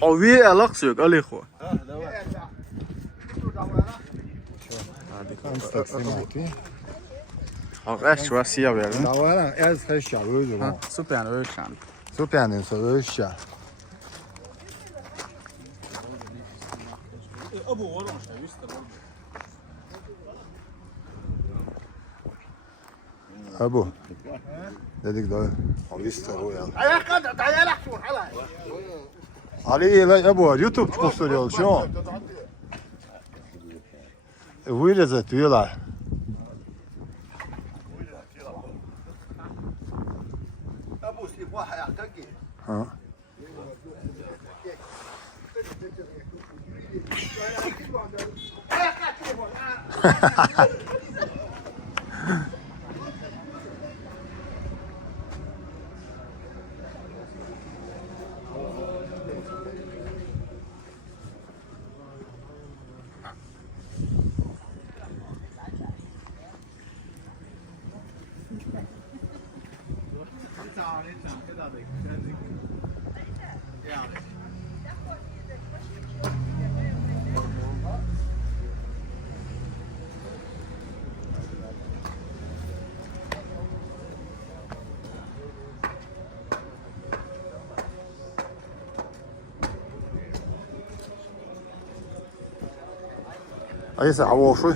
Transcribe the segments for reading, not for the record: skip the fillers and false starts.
حاوی علاق سوق علی خو Ağaç var siyah verin. Davara ez xeşya öldü lan. Süper ölçen. Süpernin sözşya. Abu varmış işte. Abu. Dedik daha. Avista o ya. Ali ile Abu YouTube çıkıyor şu an. Vuracak diyorlar. ها أي ساعة وشو؟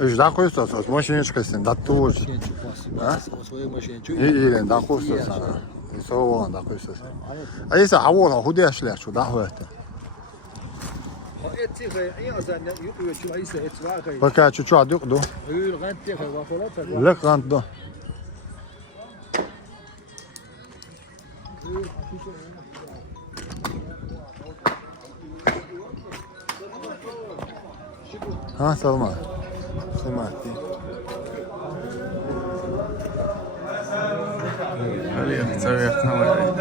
إيش دا كويسة صوت ماشين شكلين دا توج. ها؟ إيه دا كويسة صار. يسوون دا كويسة. أي ساعة ولا هو ده أشلي شو ده هو ده. بكا شو عديق دو؟ لك غانت دو. ها سلمان سمعتي علي تسوي احتمال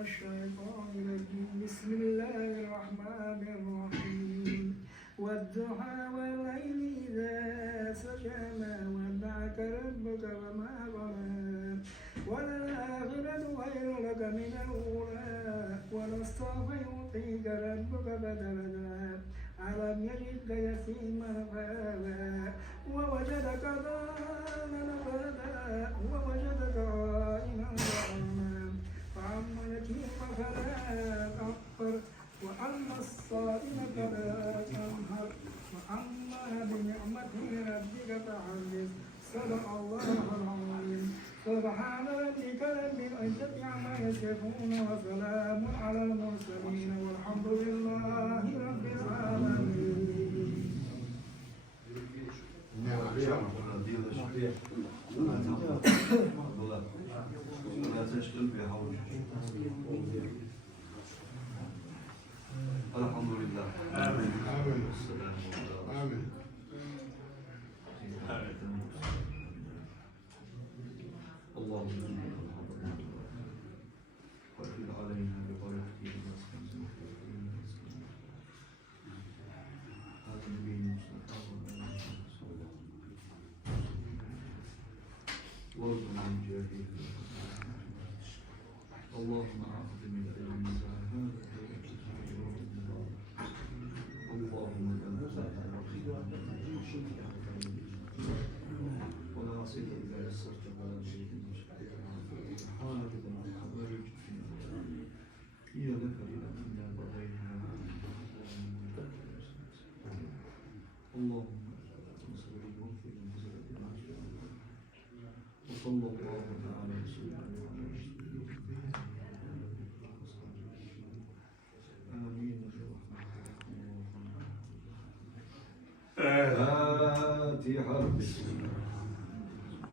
الشيطان الرجيم بسم الله الرحمن الرحيم والضحى والليل إذا سجى ما ودعك ربك وما قلى وللآخرة خير لك من الأولى وللسوف يعطيك ربك فترضى ألم يجدك يتيما فآوى ووجدك ضالا فهدى ووجدك عائلا فأغنى فأما اليتيم فلا تقهر وأما الصائم فلا تنهر وأما بنعمة ربك فحدث صدق الله العظيم سبحان ربك رب العزة عما يصفون وسلام على المرسلين والحمد لله رب العالمين. الحمد لله. آمين. آمين. اللهم وأفضل علينا ببركته هذا النبي وارض عن جاهل اللهم أعظم العلم اللهم ولا أصل إلا يسرت على شيء حافظ عن خبرك هي لك لأننا بغينا اللهم صل وفق وصلى الله على سيدنا آمين برحمتك. فاتحة بسم الله.